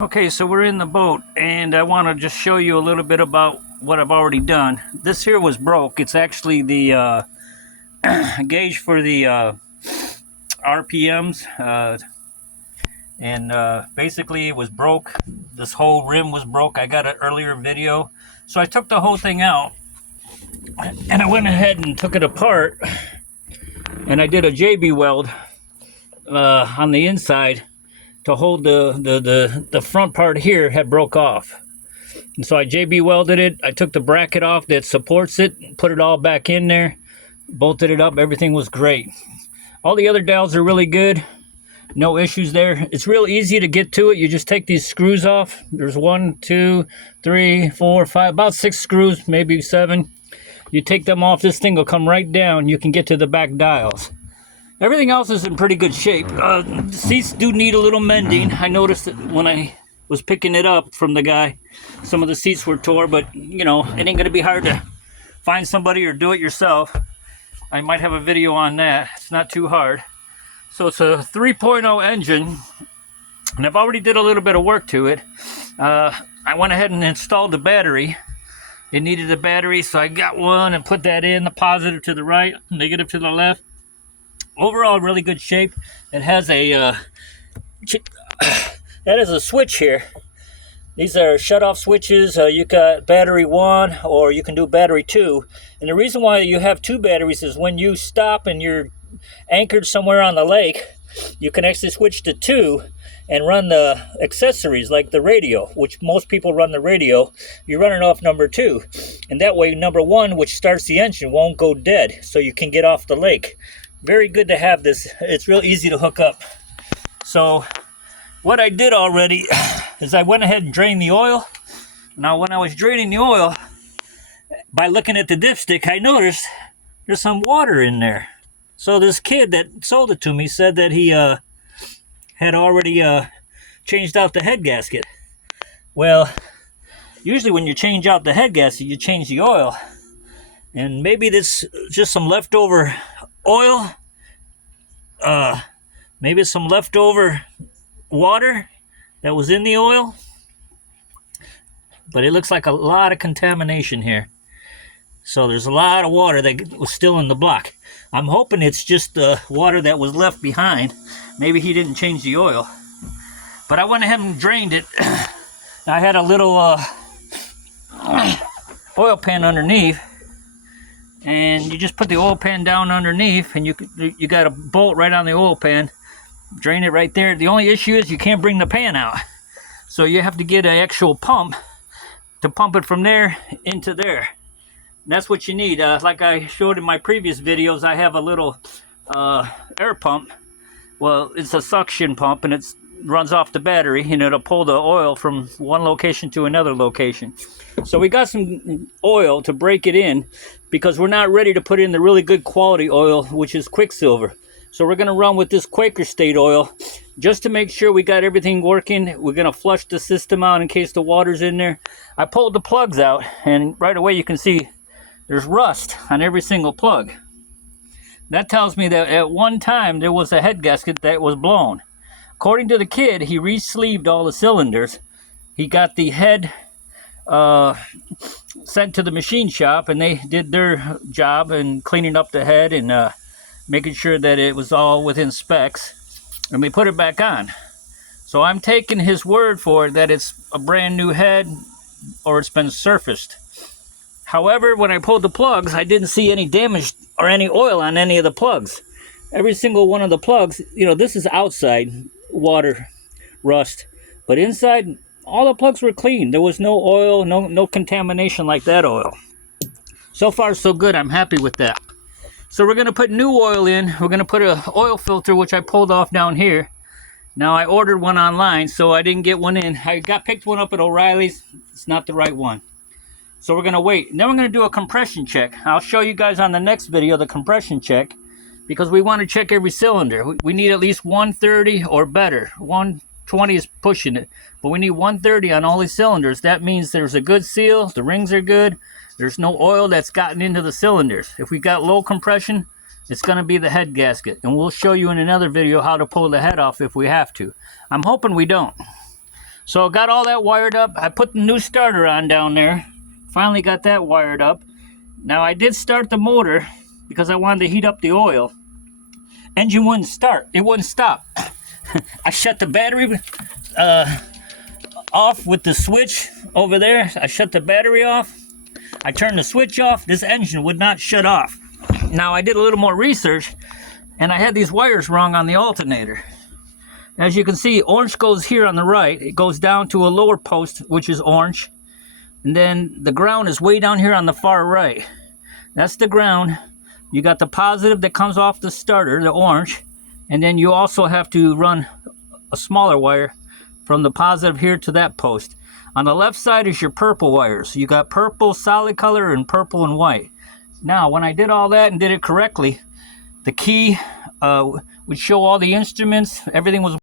Okay, so we're in the boat, and I want to just show you a little bit about what I've already done. This here was broke. It's actually the gauge for the RPMs, and basically it was broke. This whole rim was broke. I got an earlier video. So I took the whole thing out, and I went ahead and took it apart, and I did a JB weld on the inside to hold the front part here had broke off. And so I JB welded it. I took the bracket off that supports it, put it all back in there, bolted it up. Everything was great. All the other dowels are really good. No issues there. It's real easy to get to it. You just take these screws off. There's 1, 2, 3, 4, 5, about 6 screws, maybe 7. You take them off, this thing will come right down. You can get to the back dials. Everything else is in pretty good shape. The seats do need a little mending. I noticed that when I was picking it up from the guy, some of the seats were tore, but you know, it ain't gonna be hard to find somebody or do it yourself. I might have a video on that. It's not too hard. So it's a 3.0 engine, and I've already did a little bit of work to it. I went ahead and installed the battery. It needed a battery, so I got one and put that in, the positive to the right, negative to the left. Overall, really good shape. It has a that is a switch here. These are shut-off switches. You got battery 1, or you can do battery 2. And the reason why you have 2 batteries is when you stop and you're anchored somewhere on the lake, you can actually switch to 2 and run the accessories like the radio, which most people run the radio. You're running off number 2, and that way number 1, which starts the engine, won't go dead, so you can get off the lake. Very good to have this. It's real easy to hook up. So what I did already is I went ahead and drained the oil. Now when I was draining the oil, by looking at the dipstick, I noticed there's some water in there. So this kid that sold it to me said that he had already changed out the head gasket. Well, usually when you change out the head gasket, you change the oil. And maybe this just some leftover oil, maybe some leftover water that was in the oil, but it looks like a lot of contamination here. So there's a lot of water that was still in the block. I'm hoping it's just the water that was left behind. Maybe he didn't change the oil, but I went ahead and drained it. I had a little oil pan underneath, and you just put the oil pan down underneath, and you got a bolt right on the oil pan. Drain it right there. The only issue is you can't bring the pan out, so you have to get an actual pump to pump it from there into there. And that's what you need. Like I showed in my previous videos, I have a little air pump. Well, it's a suction pump, and it runs off the battery, and it'll pull the oil from one location to another location. So we got some oil to break it in, because we're not ready to put in the really good quality oil, which is Quicksilver. So we're going to run with this Quaker State oil just to make sure we got everything working. We're going to flush the system out in case the water's in there. I pulled the plugs out, and right away you can see there's rust on every single plug. That tells me that at one time there was a head gasket that was blown. According to the kid, he re-sleeved all the cylinders. He got the head sent to the machine shop, and they did their job in cleaning up the head and making sure that it was all within specs, and we put it back on. So I'm taking his word for it that it's a brand new head, or it's been surfaced. However, when I pulled the plugs, I didn't see any damage or any oil on any of the plugs. Every single one of the plugs, you know, this is outside water rust, but inside all the plugs were clean. There was no oil, no contamination like that oil. So far so good. I'm happy with that. So we're going to put new oil in. We're going to put an oil filter, which I pulled off down here. Now I ordered one online, so I didn't get one in. I picked one up at O'Reilly's. It's not the right one. So we're going to wait. And then we're going to do a compression check. I'll show you guys on the next video the compression check, because we want to check every cylinder. We need at least 130 or better. 120 is pushing it, but we need 130 on all these cylinders. That means there's a good seal, the rings are good, there's no oil that's gotten into the cylinders. If we got low compression, it's going to be the head gasket, and we'll show you in another video how to pull the head off if we have to. I'm hoping we don't. So I got all that wired up. I put the new starter on down there. Finally got that wired up. Now I did start the motor because I wanted to heat up the oil. Engine wouldn't start. It wouldn't stop. I shut the battery off with the switch over there. I shut the battery off. I turned the switch off. This engine would not shut off. Now I did a little more research and I had these wires wrong on the alternator. As you can see, orange goes here on the right. It goes down to a lower post, which is orange. And then the ground is way down here on the far right. That's the ground. You got the positive that comes off the starter, the orange. And then you also have to run a smaller wire from the positive here to that post. On the left side is your purple wires. You got purple solid color and purple and white. Now, when I did all that and did it correctly, the key would show all the instruments. Everything was